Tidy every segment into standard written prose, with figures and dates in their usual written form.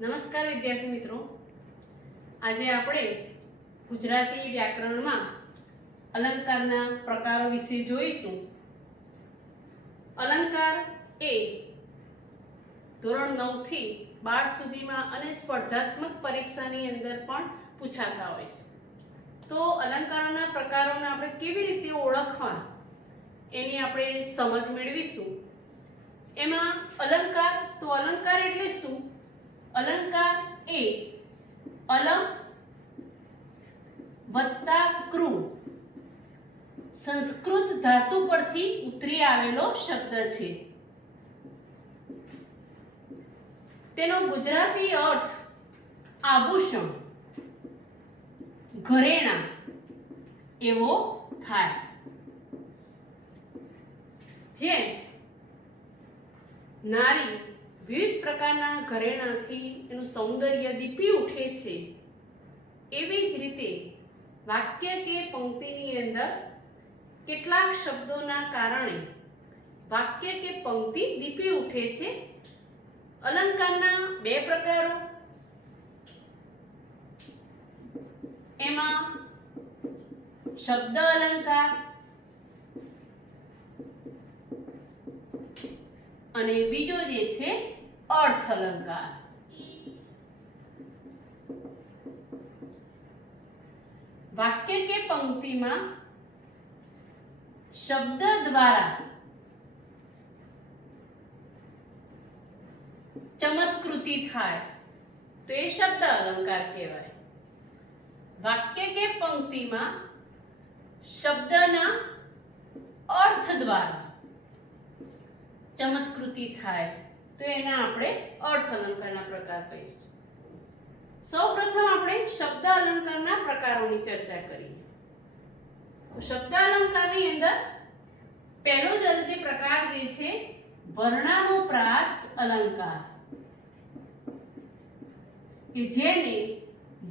નમસ્કાર વિદ્યાર્થી મિત્રો, આજે આપણે ગુજરાતી વ્યાકરણમાં અલંકારના પ્રકારો વિશે જોઈશું. અલંકાર એ ધોરણ 9 થી 12 સુધીમાં અને સ્પર્ધાત્મક પરીક્ષાની અંદર પણ પૂછાતા હોય છે. તો અલંકારોના પ્રકારોને આપણે કેવી રીતે ઓળખવા એની આપણે સમજ મેળવીશું. એમાં અલંકાર એટલે શું? અલંકાર એ અલમ વત્તા કૃ સંસ્કૃત ધાતુ પરથી ઉતરી આવેલો શબ્દ છે. તેનો ગુજરાતી અર્થ આભૂષણ, ઘરેણાં એવો થાય. જે નારી વિવિધ પ્રકારના ઘરેણાંથી એનું સૌંદર્ય દીપી ઉઠે છે, એવી જ રીતે વાક્ય કે પંક્તિની અંદર કેટલાક શબ્દોના કારણે વાક્ય કે પંક્તિ દીપી ઉઠે છે. અલંકારના બે પ્રકારો, એમાં શબ્દ અલંકાર અને બીજો જે છે અર્થ અલંકાર. વાક્ય કે પંક્તિમાં શબ્દ દ્વારા ચમત્કૃતિ થાય તો એ શબ્દ અલંકાર કહેવાય. વાક્ય કે પંક્તિમાં શબ્દના અર્થ દ્વારા ચમત્કૃતિ થાય તો એના આપણે અર્થ અલંકારના પ્રકાર કહીશું. સૌપ્રથમ આપણે શબ્દ અલંકારના પ્રકારોની ચર્ચા કરીએ. તો શબ્દ અલંકારની અંદર પહેલો જે પ્રકાર જે છે વર્ણાનુપ્રાસ અલંકાર, કે જેને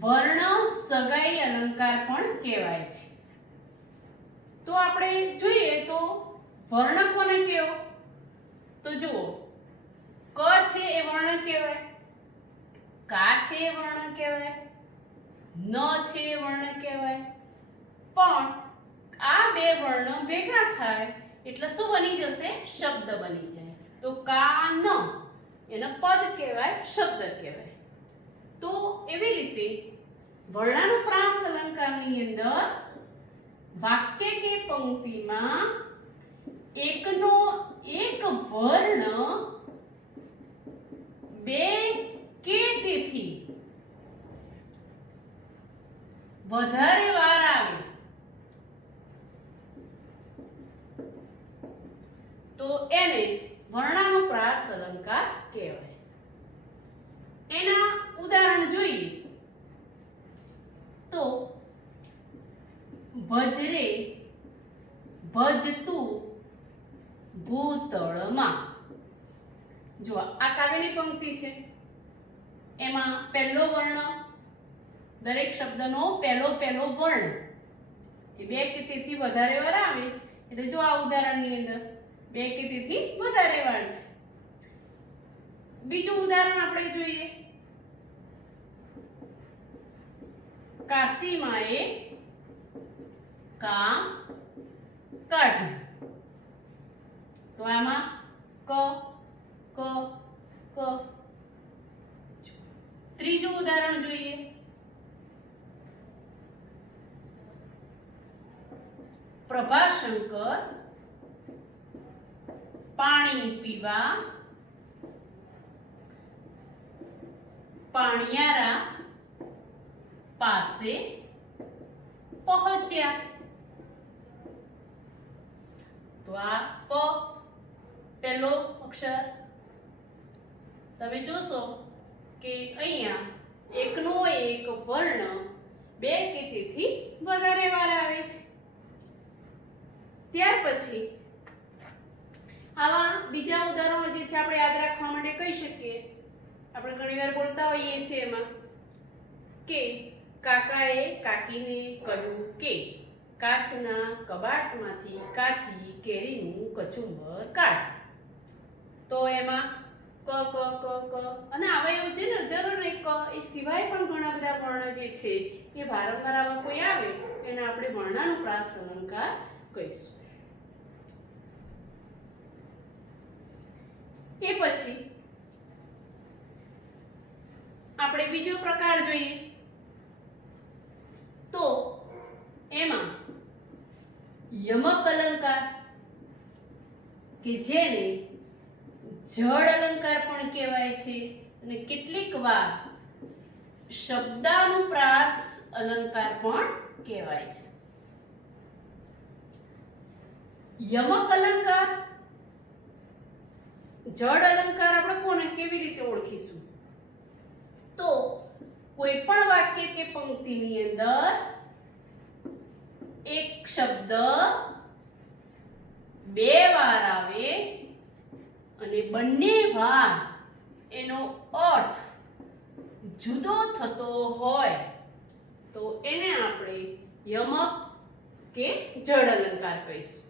વર્ણ સગાઈ અલંકાર પણ કહેવાય છે. તો આપણે જોઈએ તો વર્ણ કોને કહેવો? તો જુઓ, ક છે એ વર્ણ કહેવાય, કા છે એ વર્ણ કહેવાય, ન છે એ વર્ણ કહેવાય. પણ આ બે વર્ણ ભેગા થાય એટલે શું બની જશે? શબ્દ બની જાય. તો કા ન એનો પદ કહેવાય, શબ્દ કહેવાય. તો એવી રીતે વર્ણાનુપ્રાસ અલંકારની અંદર વાક્ય કે પંક્તિમાં એકનો એક વર્ણ બે કે તેથી વધારે વાર આવે તો એને વર્ણાનુપ્રાસ અલંકાર કહેવાય. એના ઉદાહરણ જોઈએ તો ભજરે ભજતું ભૂતળમાં. જો આ કાવ્યની પંક્તિ છે, એમાં પહેલો વર્ણ, દરેક શબ્દનો પહેલો વર્ણ એ બે કે તેથી વધારે વાર આવે એટલે જો આ ઉદાહરણની અંદર બે કે તેથી વધારે વાર છે. બીજું ઉદાહરણ આપણે જોઈએ, કાશીમાએ કામ કાઢ્યું. તો આમાં ક ક ક. ત્રીજું ઉદાહરણ જોઈએ, પ્રભાશંકર પાણી પીવા પાણિયારા પાસે પહોંચ્યા. તો આ પ પહેલો અક્ષર. તમે જોશો કે અહીંયા એકનો એક વર્ણ બે કે તેથી વધારે વાર આવે છે. ત્યાર પછી આવા બીજા ઉદાહરણો જે છે આપણે યાદ રાખવા માટે કહી શકીએ. આપણે ઘણીવાર બોલતા હોઈએ છીએ એમાં કે કાકાએ કાકીને કહ્યું કે કાચના કબાટમાંથી કાચી કેરીનું કચુંબર કાઢ. તો એમાં ક ક ક ક અને આવા એવું છે ને જરૂર નહીં ક એ સિવાય પણ ઘણા બધા વર્ણ જે છે એ વારંવાર આવા કોઈ આવે એને આપણે વર્ણાનુપ્રાસ અલંકાર કહીશું. એ પછી આપણે બીજો પ્રકાર જોઈએ તો એમાં યમક અલંકાર કે જેને જડ અલંકાર પણ કહેવાય છે અને કેટલીક વાર શબ્દાનુપ્રાસ અલંકાર પણ કહેવાય છે. યમક અલંકાર જડ અલંકાર આપણે કોને કેવી રીતે ઓળખીશું તો કોઈ પણ વાક્ય કે પંક્તિની અંદર એક શબ્દ બે વાર આવે અને બંને વાર એનો અર્થ જુદો થતો હોય તો એને આપણે યમક કે જડ અલંકાર કહીશું.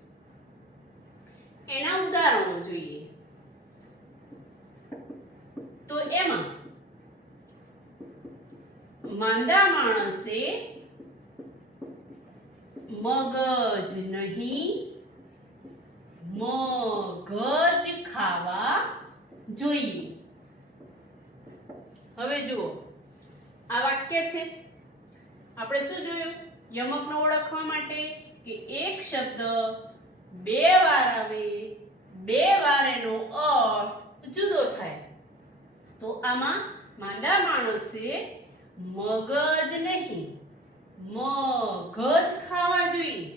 એના ઉદાહરણો જોઈએ તો એમાં માંદા માણસે મગજ નહીં મગજ ખાવા જોઈએ. હવે જુઓ આ વાક્ય છે આપણે શું જોયું યમકને ઓળખવા માટે કે એક શબ્દ બે વાર આવે બે વાર એનો અર્થ જુદો થાય તો આમાં માંદા માણસે મગજ નહીં મગજ ખાવા જોઈએ.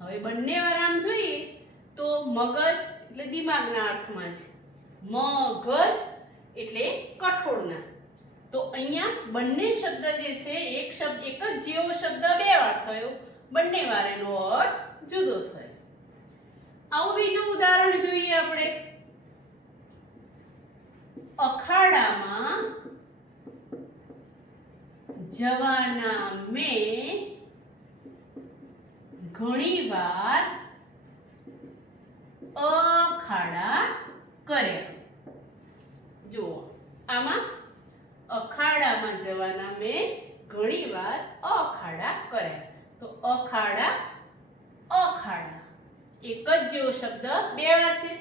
હવે બંને વાર આમ જોઈએ તો મગજ એટલે દિમાગના અર્થમાં છે મગજ એટલે કઠોળના તો અહીંયા બંને શબ્દ જે છે એક શબ્દ એક જ જેવો શબ્દ બે વાર થયો બંને વાર એનો અર્થ જુદો થયો. આવું બીજું ઉદાહરણ જોઈએ આપણે અખાડામાં જવાના મેં ઘણીવાર અખાડા કર્યા. જુઓ આમાં અખાડામાં જવાના મેં ઘણીવાર અખાડા કર્યા તો અખાડા અખાડા એક જ જેવો શબ્દ બે વાર છે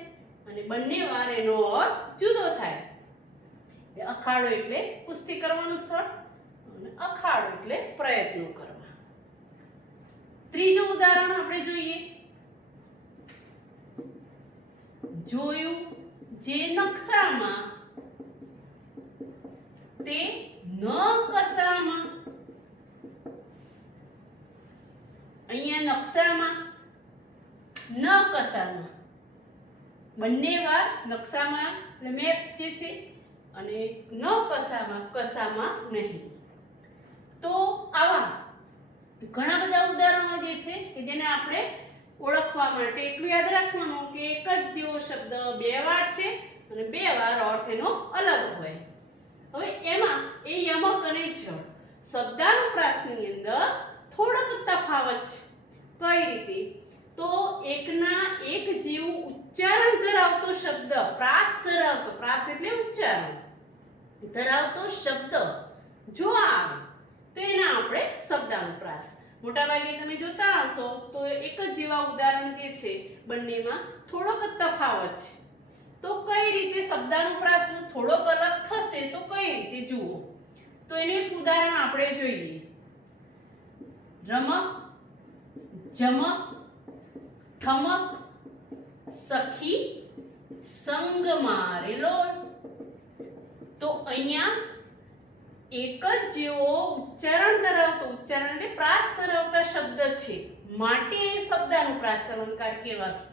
અને બંને વાર એનો અર્થ જુદો થાય. અખાડો એટલે કુસ્તી કરવાનું સ્થળ અને અખાડો એટલે પ્રયત્નો કરવા. ત્રીજું ઉદાહરણ આપણે જોઈએ જોયું જે નકશામાં તે ન કશામાં. અહીંયા નકશામાં ન કશામાં બંને વાર નકશામાં એટલે મેપ જે છે અને ન કશામાં નહીં. તો આવા ઘણા બધા ઉદાહરણો જે છે કે જેને આપણે ઓળખવા માટે એટલું યાદ રાખવાનું કે એક જ જેવો શબ્દ બે વાર છે અને બે વાર અર્થ એનો અલગ હોય. હવે એમાં એ યમક અને જડ શબ્દાનુપ્રાસની અંદર થોડોક તફાવત છે. કઈ રીતે તો એકના એક જેવું ઉચ્ચારણ ધરાવતો શબ્દ પ્રાસ ધરાવતો પ્રાસ એટલે ઉચ્ચારણ ધરાવતો શબ્દ જો આવે તો એના આપણે શબ્દાનુપ્રાસ. મોટાભાગે તમે જોતા હશો તો એક જ જેવા ઉદાહરણ જે છે બંનેમાં થોડોક તફાવત છે. તો કઈ રીતે શબ્દાનુપ્રાસનો થોડોક અલગ થશે તો કઈ રીતે જુઓ તો એનું એક ઉદાહરણ આપણે જોઈએ રમક જમક ઠમક સખી સંગ મારેલો. તો અહીંયા એક જ જેવો ઉચ્ચારણ એટલે પ્રાસ ધરાવતા શબ્દ છે માટે એ શબ્દાનુપ્રાસ અલંકાર કહેવાશે.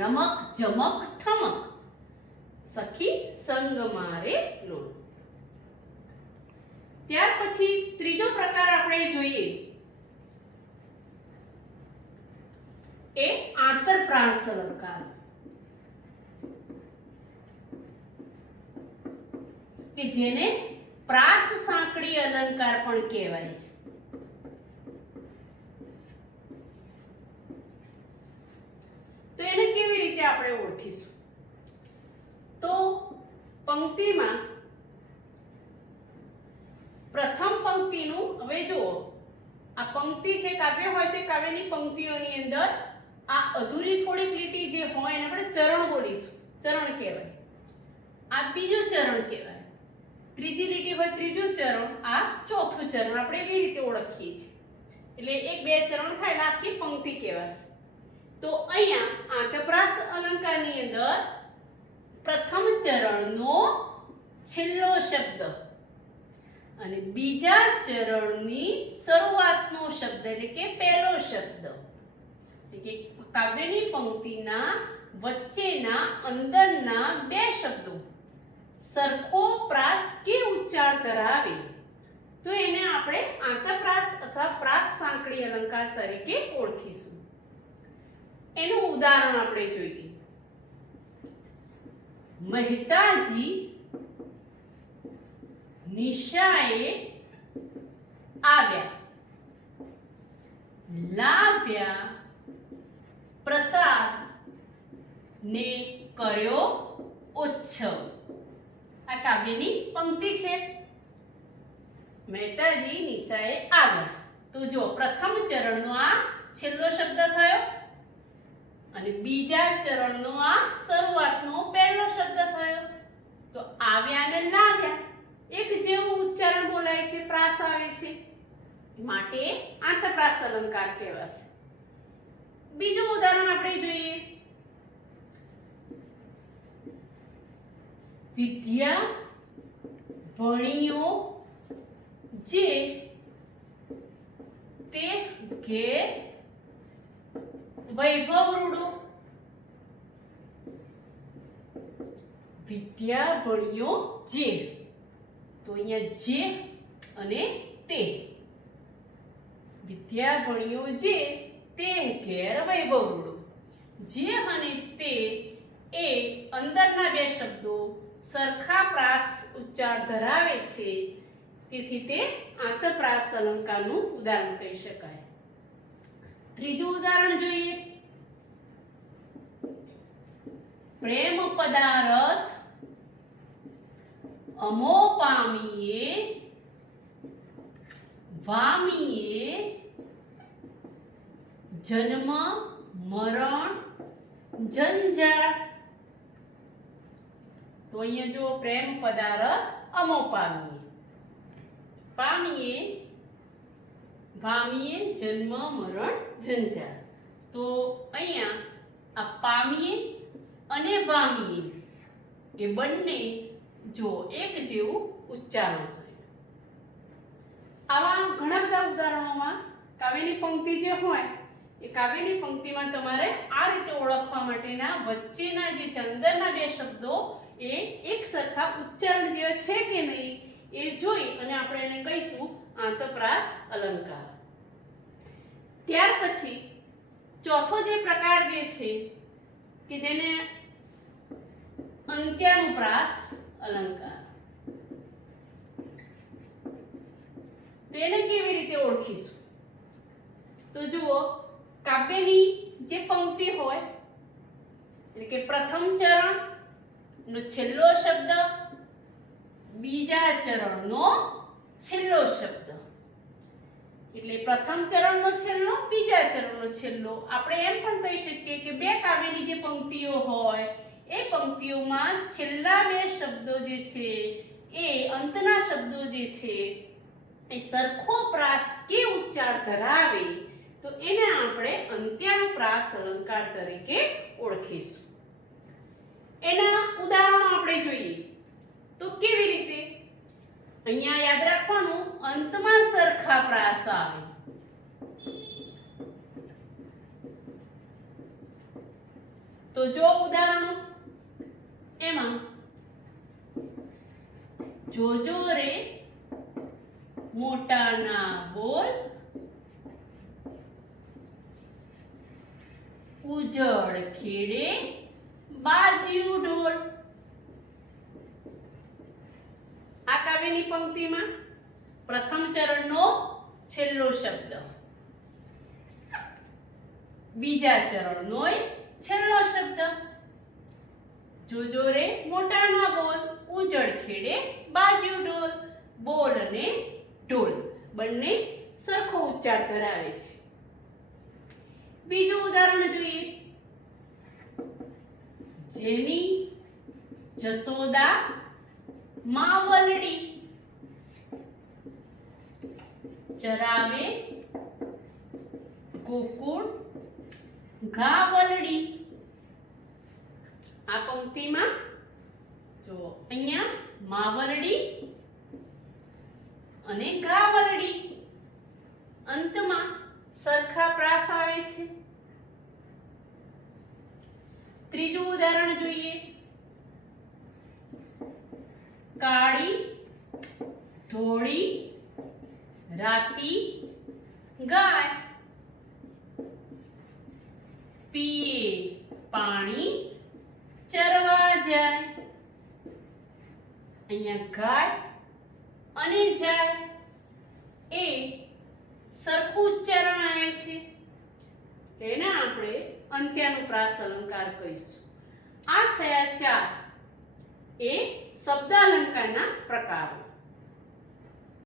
રમક જમક ઠમક સખી સંગ મારે લોલ. ત્યાર પછી ત્રીજો પ્રકાર આપણે જોઈએ એ આંતરપ્રાસ અલંકાર કે જેને પ્રાસ સાંકડી અલંકાર પણ કહેવાય છે. તો એને કેવી રીતે આપણે ઓળખીશું તો પ્રથમ પંક્તિનું હવે જુઓ, આ પંક્તિ છે, કાવ્ય હોય છે, કાવ્યની પંક્તિઓની અંદર આ અધૂરી થોડીક લીટી જે હોય એને આપણે ચરણ બોલીશું, ચરણ કહેવાય. આ બીજું ચરણ કહેવાય. ત્રીજી લીટી હોય ત્રીજું ચરણ, આ ચોથું ચરણ આપણે એવી રીતે ઓળખીએ છીએ. એટલે એક બે ચરણ થાય એટલે આખી પંક્તિ કહેવાશે. તો અહીંયા આંતરપ્રાસ અલંકારની અંદર પ્રથમ ચરણનો છેલ્લો શબ્દ અને બીજા ચરણની શરૂઆતનો શબ્દ એટલે કે પહેલો શબ્દ, એટલે કે કાવ્યની પંક્તિના વચ્ચેના અંદરના બે શબ્દો સરખો પ્રાસ કે ઉચ્ચાર ધરાવે તો એને આપણે આંતરપ્રાસ અથવા પ્રાસ સાંકળી અલંકાર તરીકે ઓળખીશું. એનું ઉદાહરણ આપણે જોઈએ. મહેતાજી નિશાએ આવ્યા, લાવ્યા પ્રસાદ ને કર્યો ઉત્સવ. આ કાવ્યની પંક્તિ છે. મહેતાજી નિશાએ આવ્યા, તો જો પ્રથમ ચરણનો આ છેલ્લો શબ્દ થયો અને બીજા ચરણનો આ શરૂઆતનો પહેલો શબ્દ થયો. તો આવ્યા ને લાવ્યા એક જેવું ઉચ્ચારણ બોલાય છે, પ્રાસ આવે છે, માટે આંતરપ્રાસ અલંકાર કહેવાશે. બીજું ઉદાહરણ આપણે જોઈએ. વિદ્યા ભણ્યો જે તે ઘેર વૈભવ રૂડો. વિદ્યા ભણ્યો જે, તો અહીંયા જે અને તે. વિદ્યા ભણ્યો જે તે ઘેર વૈભવ રૂડો. જે અને તે એ અંદરના બે શબ્દો સરખા પ્રાસ ઉચ્ચાર ધરાવે છે, તેથી તે આંતરપ્રાસ અલંકારનું ઉદાહરણ કહી શકાય. ત્રીજું ઉદાહરણ જોઈએ. પ્રેમ પદાર્થ અમો પામીએ વામીએ જન્મ મરણ જંજાળ. તો અહીંયા જો પ્રેમ પદાર્થ અમો પામીએ, પામીએ વામીએ જન્મ મરણ જંજાળ. તો અહીંયા આ પામીએ અને વામીએ એ બંને જો એક જેવું ઉચ્ચારણ થયું. આવા ઘણા બધા ઉદાહરણોમાં કાવ્યની પંક્તિ જે હોય એ કાવ્યની પંક્તિમાં તમારે આ રીતે ઓળખવા માટેના વચ્ચેના જે છે અંદરના બે શબ્દો એ એક સરખા ઉચ્ચારણ જેવા છે કે નહીં એ જોઈ અને આપણે એને કહીશું આંતરપ્રાસ અલંકાર. ત્યાર પછી ચોથો જે પ્રકાર જે છે કે જેને અંત્યાનુપ્રાસ અલંકાર, તો એને કેવી રીતે ઓળખીશું? તો જુઓ, કાવ્યની જે પંક્તિ હોય એટલે કે પ્રથમ ચરણ નો છેલ્લો શબ્દ, બીજા ચરણનો છેલ્લો શબ્દ, એટલે પ્રથમ ચરણનો છેલ્લો, બીજા ચરણનો છેલ્લો. આપણે એમ પણ કહી શકીએ કે બે કાવ્યની જે પંક્તિઓ હોય એ પંક્તિઓમાં છેલ્લા બે શબ્દો જે છે એ અંતના શબ્દો જે છે એ સરખો પ્રાસ કે ઉચ્ચાર ધરાવે તો એને આપણે અંત્યાનુપ્રાસ અલંકાર તરીકે ઓળખીશું. એના ઉદાહરણો આપણે જોઈએ તો કેવી રીતે? અહીંયા યાદ રાખવાનું, અંતમાં સરખા પ્રાસ આવે. તો જો ઉદાહરણો, એમાં જોજો રે મોટાના બોલ, ઉજળ ખેડે બાજ્યું ઢોલ. આ કાવ્યની પંક્તિમાં પ્રથમ ચરણનો છેલ્લો શબ્દ, બીજા ચરણનો છેલ્લો શબ્દ. જોજો રે મોટાના બોલ, ઉજળ ખેડે બાજ્યું ઢોલ. બોલ અને ઢોલ બંને સરખો ઉચ્ચાર ધરાવે છે. બીજું ઉદાહરણ જોઈએ. જેની જસોદા માવલડી, ચરાવે ગોકુળ ગાવલડી. આ પંક્તિમાં જો અહીંયા માવલડી અને ગાવલડી અંતમાં સરખા પ્રાસ આવે છે. ત્રીજું ઉદાહરણ જોઈએ. કાળી ધોળી રાતી ગાય, પીએ પાણી ચરવા જાય. અહીંયા ગાય અને જાય એ સરખું ઉચ્ચારણ આવે છે. તેને આપણે અંત્યાનુપ્રાસ અલંકાર કહીશું. આ થયા 4 એ શબ્દાલંકારના પ્રકારો.